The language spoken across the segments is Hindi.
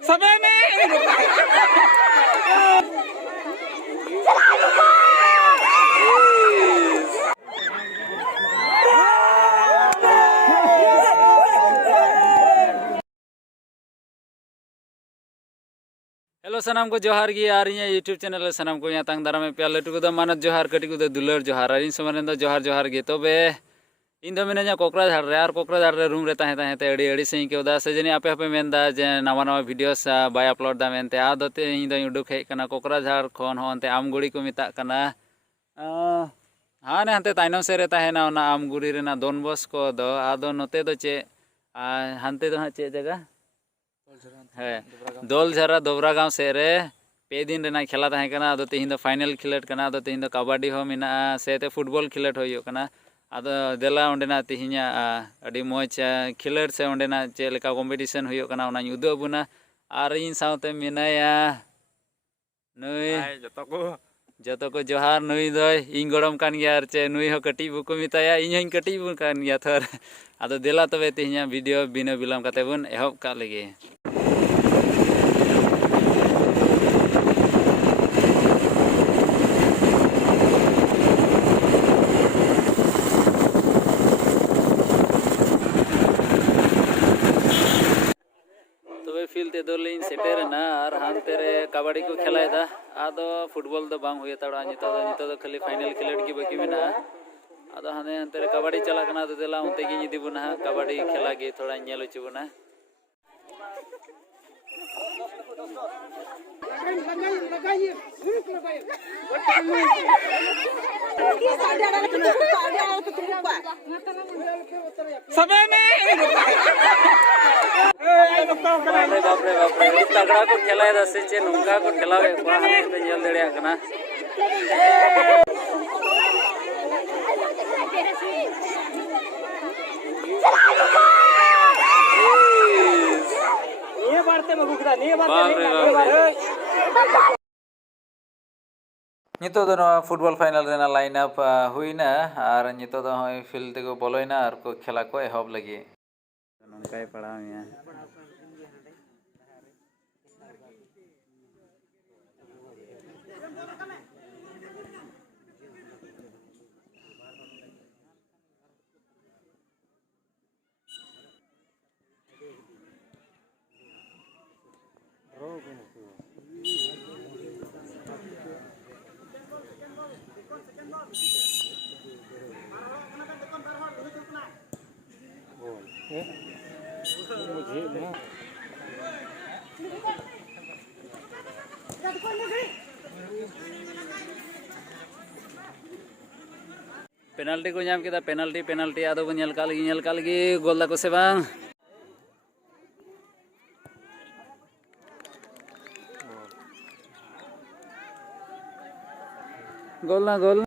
समय में हेलो सनाम को जोहार गी और इन यूट्यूब चैनल सनाम को तांग दारा में पे लटू को मानत जोहार कटी को दुलर जोहार और इन समय जोहार जोहार गे तबे इन दो मिना कोकराझार रे और कोकराझार रे रूम रे ताहे ताहे ते अड़ी से केदा से जनी आपे आपे मेनदा जे नवा नवा वीडियोस बाय अपलोड दा मेनते आदते इन दो उडुक हेज कना कोकराझार खन होनते आमगुड़ी को मिता कना हाने हंते ताइनम से रे ताहेना ओना आमगुड़ी रेना दोन बस को दो आदो नोते दो चे हंते दो चे जगह है दोलझरा दोबरा गाँव से रे पे दिन रेना खेला ताहे कना आदो तेहिं दो फाइनल खिलट कना आदो तेहिं दो कबड्डी हो मिना से ते फुटबॉल खिलट होयो कना आदो देला ओंडेना तिहिnya अडी मोज खिलट से ओंडेना चे लेका कॉम्पिटिशन होयो कना ओना उदु अबुना आर इन साउते मिनाया नई जतो को जोहार नई दो इन गड़म कान गया आर चे नई हो कटी बुको मिताया इन हई कटी बुन कान गया थर आदो देला तबे तिहिnya वीडियो बिना बिलम काते बुन एहब का लगे फील्ड ते दोलिन सेटेरना और हानते रे कबड्डी को खेलायदा आदो फुटबॉल दो बांग हुए तड़ा नितो दो खाली फाइनल खिलट की बाकी मेना आदो हाने हानते रे कबड्डी चला कना तो देला उनते गी निदी बुना कबड्डी खेला गे थोड़ा नेलो चुबना समय में बापरे बापरे तगड़ा को खेलाय दसे चे नुंका को खेलावे कोना हाने ते नेल दड़िया कना ये बारते मगुकदा ये बारते नितो दो फुटबॉल फाइनल रेना लाइन अप हुईना और नितो दो फील्ड को बोलोइना और को खेला को एहब लगी नंकाय पड़ा मिया पेनाल्टी को नाम किया पेनाल्टी आदो को नेल काल गी गोल को से बांग गोल ना गोल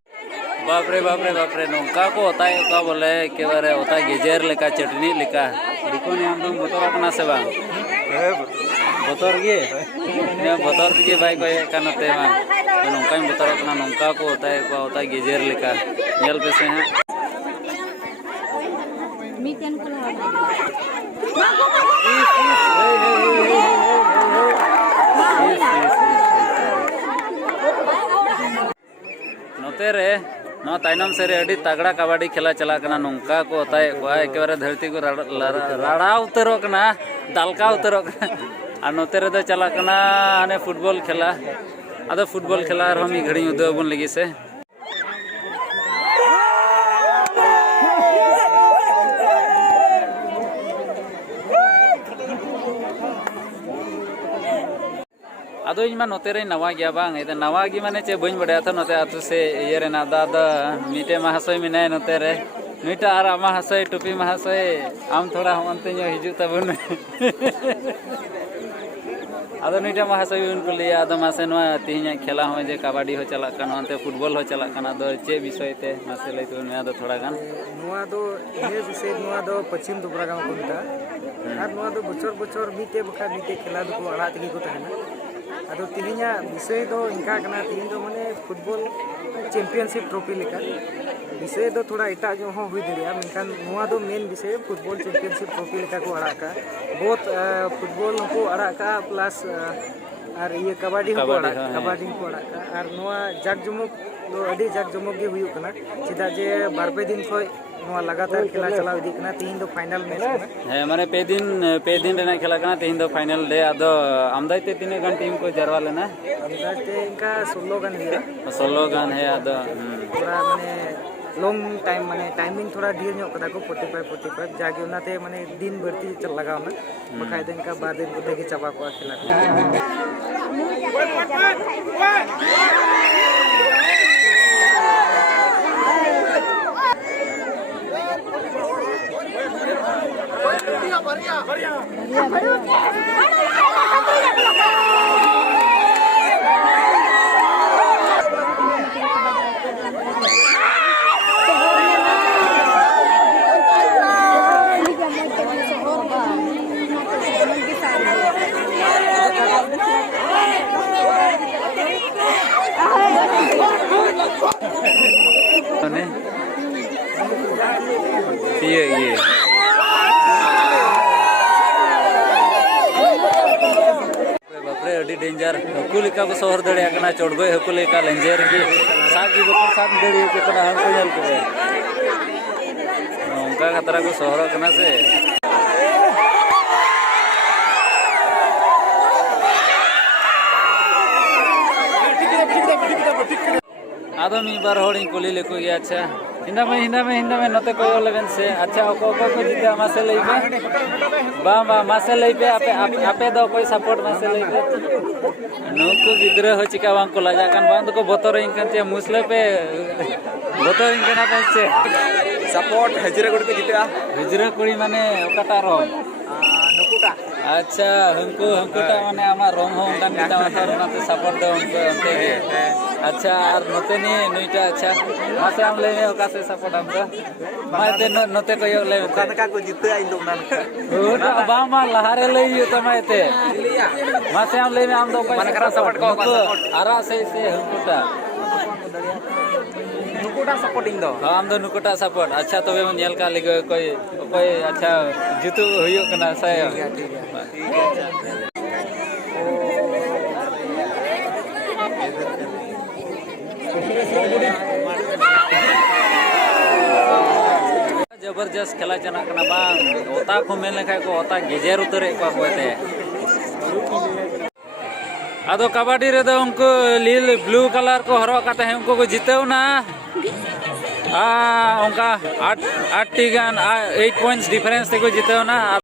बापरे नौका को होता है का बोले के बारे होता है गेजेर लेका चटनी लेका दिको ने हम बोतल अपना से बांग बोतल के भाई को कानते मा नौका में बोतल अपना नौका को होता है गेजेर लेका नेल पे से हैं मीटन को नोते रे ना ताइनम से रे अडी तगड़ा कबड्डी खेला चला कना नौका को होता है एकेबारे धरती को राड़ा उतरो कना दालका उतरो कना और नोते रे दो चला कना आने फुटबॉल खेला आदो फुटबॉल खेला और हम घड़ी उदो बन लगी से आदो इन मा नोते रे नवा गया बांग ए नवा गी माने चे बइन बड़या था नोते आतु से ये रे ना दादा मीटे महाशय मिनाय नोते रे नुइटा आर महाशय टोपी महाशय आम थोड़ा हमते नो हिजु तबन आदो नुइटा महाशय उनको लिया आदो मासे नो तिहिया खेला हो जे कबड्डी हो चला कन अंते फुटबॉल हो चला कन दो चे विषय ते मासे लई तो नया दो थोड़ा गान नोआ दो ये विषय नोआ दो पश्चिम दुबरा गांव को मिता आर नोआ दो बचर मीते बखा मीते खेला दो को आड़ा तगी को तहना ᱟᱫᱚ ᱛᱮᱦᱮᱧᱟᱜ ᱵᱤᱥᱚᱭ ᱫᱚ ᱤᱱᱠᱟ ᱠᱟᱱᱟ ᱛᱮᱦᱮᱧ ᱫᱚ ᱢᱟᱱᱮ ᱯᱷᱩᱴᱵᱚᱞ ᱪᱟᱢᱯᱤᱭᱟᱱᱥᱤᱯ ᱴᱨᱚᱯᱷᱤ ᱞᱮᱠᱟ ᱵᱤᱥᱚᱭ ᱫᱚ ᱛᱷᱚᱲᱟ ᱮᱴᱟᱜ ᱧᱚᱜ ᱦᱚᱸ ᱦᱩᱭ ᱫᱟᱲᱮᱭᱟᱜᱼᱟ ᱢᱮᱱᱠᱷᱟन ᱱᱚᱣᱟ ᱫᱚ ᱢᱮᱱ ᱵᱤᱥᱚᱭ ᱯᱷᱩᱴᱵᱚल ᱪᱟᱢᱯᱤᱭᱟᱱᱥᱤᱯ ᱴᱨᱚᱯᱷি ᱞᱮᱠᱟ ko arak ka both football hoko arak ka plus ar iye kabadi hoko arak kabadi ko arak ka ar noa jak jomok do adi jak jomok ge huyuk kana chida je bar pe din khoi noa lagatar khela chalao idi kana tihin do final match kana है माने पे दिन रेना खेला kana तीन दो फाइनल डे आदो आमदाई ते तीन गन टीम को जरवा लेना अंदाज ते इनका 16 gan हुआ 16 गन है आदो थोड़ा माने लॉन्ग टाइम माने टाइमिंग थोड़ा ढेर ᱧᱚᱜ kada ko 45 जागे उनाते माने दिन बढ़ती चल लगाव ना बखाय दिन का बाद दिन को देखे चाबा को खेला ने ये बापरे अडी डेंजर हकू लेका को सोहर दड़े कना चोड़गोय हकू लेका लेंजर की साग की बकर साग दड़ी के कना हम को जल को उनका खतरा को सोहर कना से आदो मी बार होड़ी कुली लेको गया अच्छा हिंदा में नते कोई लेवन से अच्छा को जीते मासे लई पे बा मासे लई पे आपे दो कोई सपोर्ट मासे लई पे नुको गिद्रा हो चिका बांग को लाजा कान बांग को बोतर इनकन चे मुसले पे बोतर इनकन आपे से सपोर्ट हजरा गुड़ के जीते हिजरा कुड़ी माने ओकाटा रो नुकुटा अच्छा हमको माने आमा रोम हो उनकन किता माथार उनाते सपोर्ट दो उनको अंते के अच्छा और नते ने नुइटा अच्छा मासे हम ले ओका से सपोर्ट हमको माते नते को यो ले का को जीते आई लोग ना ओटा बामा लहारे ले यो तमाते मासे हम ले हम दो माने करा सपोर्ट को आरा से हमकोटा नुकुटा सपोर्टिंग दो हम दो नुकुटा सपोर्ट अच्छा तबे मन नेल का लेगे कोई अच्छा जुतु हुयो कना से ठीक है जबरदस्त खेला चना कना बांग ओता को मेन लेखा को ओता गेजेर उतरे को होते आदो कबड्डी रे दो उनको लील ब्लू कलर को हरो काते हैं उनको को जीतेव ना उनका 8 टी गन 8 पॉइंट्स डिफरेंस ते को जीतेव ना।